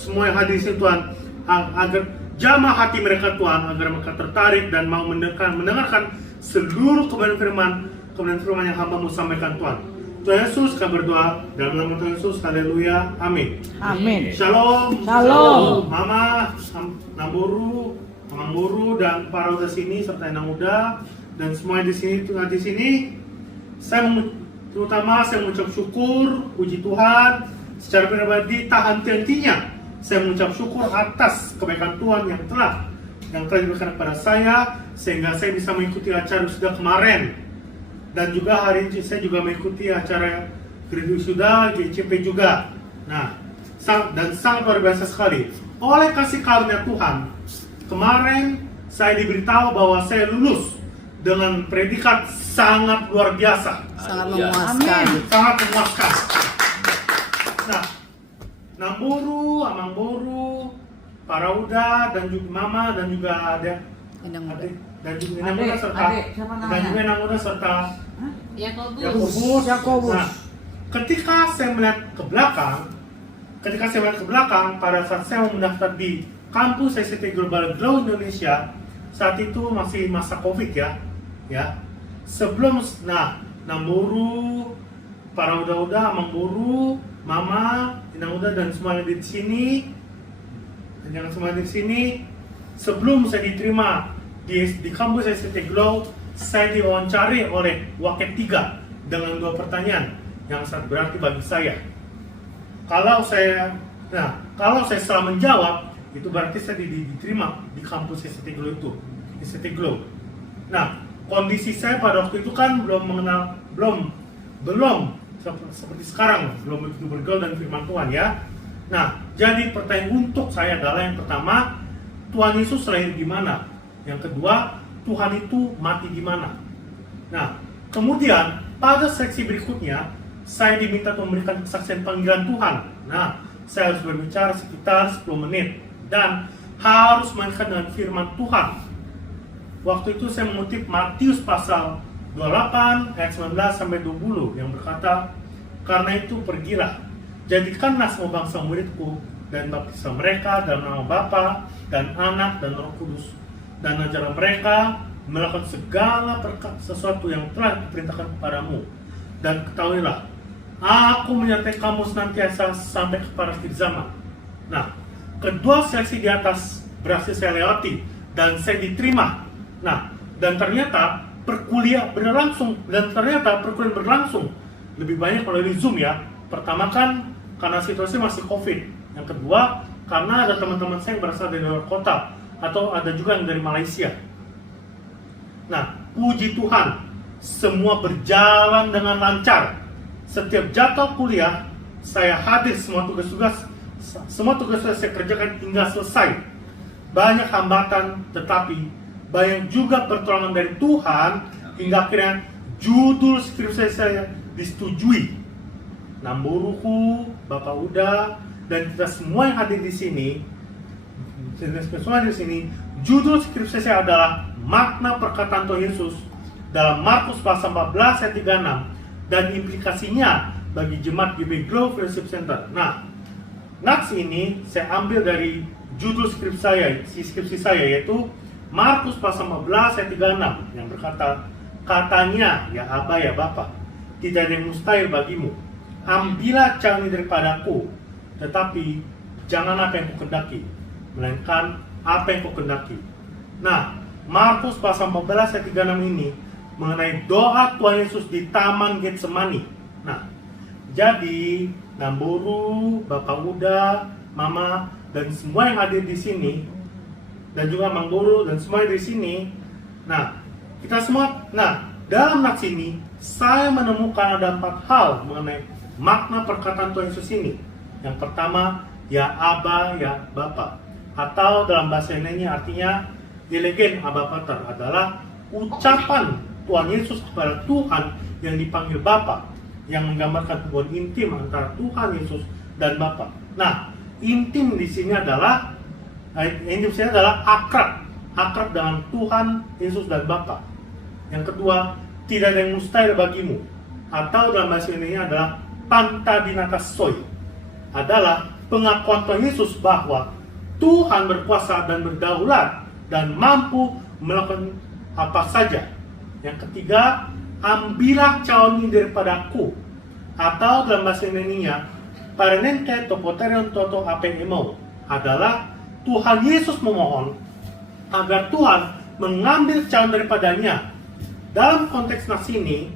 semua yang hadir di sini Tuhan, agar jamah hati mereka Tuhan, agar mereka tertarik dan mau mendengarkan seluruh kebenaran firman yang hamba-Mu sampaikan Tuhan. Tuhan Yesus, kami berdoa dalam nama Tuhan Yesus, haleluya, amin. Amin. Shalom. Shalom. Mama, Namburu, Mamang Buru dan para udah sini serta Enang Muda dan semua di sini saya terutama saya mengucap syukur, puji Tuhan secara pribadi tak henti-hentinya. Saya mengucap syukur atas kebaikan Tuhan yang telah diberikan kepada saya sehingga saya bisa mengikuti acara wisuda kemarin, dan juga hari ini saya juga mengikuti acara gereja wisuda GCP juga. Nah, dan sangat luar biasa sekali. Oleh kasih karunia Tuhan, kemarin saya diberitahu bahwa saya lulus dengan predikat sangat luar biasa. Sangat memuaskan. Sangat memuaskan. Nah, Namburu, Amang Boru, Parauda dan juga Mama dan juga ada adik dan juga Enang Muda serta Yakobus. Nah, ketika saya melihat ke belakang pada saat saya mau mendaftar di kampus SCT Global Glow Indonesia, saat itu masih masa Covid ya. Sebelum Namburu, Parauda, Amang Boru, Mama, Enang Muda dan semuanya di sini, dan jangan semua di sini. Sebelum saya diterima di kampus SCT Glow, saya diwawancari oleh Waket 3 dengan 2 pertanyaan yang sangat berarti bagi saya. Kalau saya salah menjawab, itu berarti saya diterima di kampus SCT Glow itu, SCT Glow. Nah, kondisi saya pada waktu itu kan belum seperti sekarang, belum begitu bergaul dan firman Tuhan ya. Nah, jadi pertanyaan untuk saya adalah yang pertama, Tuhan Yesus lahir di mana? Yang kedua, Tuhan itu mati di mana? Nah, kemudian pada seksi berikutnya, saya diminta memberikan kesaksian panggilan Tuhan. Nah, saya harus berbicara sekitar 10 menit dan harus mengaitkan dengan firman Tuhan. Waktu itu saya mengutip Matius pasal 28 ayat 19 sampai 20 yang berkata, "Karena itu pergilah, jadikanlah semua bangsa muridku dan baptislah mereka dalam nama Bapa dan Anak dan Roh Kudus, dan ajarlah mereka melakukan segala sesuatu yang telah diperintahkan kepadamu. Dan ketahuilah, aku menyertai kamu senantiasa sampai kepada akhir zaman." Nah, kedua seleksi di atas berhasil saya lewati dan saya diterima. Nah, dan ternyata perkuliahan berlangsung lebih banyak melalui Zoom ya. Pertama kan karena situasi masih Covid. Yang kedua karena ada teman-teman saya yang berasal dari luar kota atau ada juga yang dari Malaysia. Nah, puji Tuhan, semua berjalan dengan lancar. Setiap jadwal kuliah saya hadir, semua tugas saya kerjakan hingga selesai. Banyak hambatan, tetapi banyak juga pertolongan dari Tuhan hingga akhirnya judul skripsi saya disetujui. Namburuku, Bapak Uda, dan kita semua yang hadir di sini, judul skripsi saya adalah makna perkataan Tuhan Yesus dalam Markus pasal 14 ayat 36 dan implikasinya bagi jemaat GB Glow Fellowship Center. Nah, nats ini saya ambil dari judul skripsi saya yaitu Markus pasal 14 ayat 36 yang berkata, "Katanya, ya Aba ya Bapa, tidak ada yang mustahil bagimu. Ambillah cawan ini daripadaku, tetapi jangan apa yang kukendaki, melainkan apa yang kukendaki." Nah, Markus pasal 14 ayat 36 ini mengenai doa Tuhan Yesus di Taman Getsemani. Nah, jadi Namburu, Bapak Uda, Mama, dan semua yang hadir di sini, dan juga Mang Guru dan semua di sini. Nah, kita semua, dalam nats ini saya menemukan ada 4 hal mengenai makna perkataan Tuhan Yesus ini. Yang pertama, ya Aba, ya Bapa, atau dalam bahasa Yunani artinya Dilegen Abba Pater, adalah ucapan Tuhan Yesus kepada Tuhan yang dipanggil Bapa, yang menggambarkan hubungan intim antara Tuhan Yesus dan Bapa. Nah, intim di sini adalah akrab dengan Tuhan Yesus dan Bapa. Yang kedua, tidak ada yang mustahil bagimu, atau dalam bahasa ini adalah panta dinatas soy, adalah pengakuan Tuhan Yesus bahwa Tuhan berkuasa dan berdaulat dan mampu melakukan apa saja. Yang ketiga, ambillah cawan ini daripadaku, atau dalam bahasa Yunani-nya parenenke topoterion toto apemo, adalah Tuhan Yesus memohon agar Tuhan mengambil cawan daripadanya. Dalam konteks nas ini,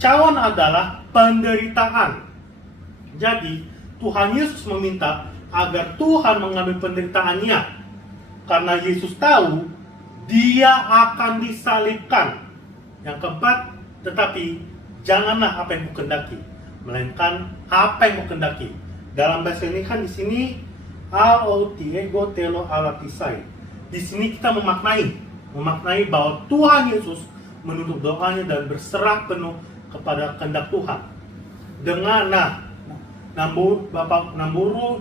cawan adalah penderitaan. Jadi Tuhan Yesus meminta agar Tuhan mengambil penderitaannya, karena Yesus tahu dia akan disalibkan. Yang keempat, tetapi janganlah apa yang kukendaki, melainkan apa yang kukendaki. Dalam bahasa ini kan di sini ego telo alatisai. Di sini kita memaknai bahwa Tuhan Yesus menutup doanya dan berserah penuh kepada kehendak Tuhan. Dengan Bapak Namburu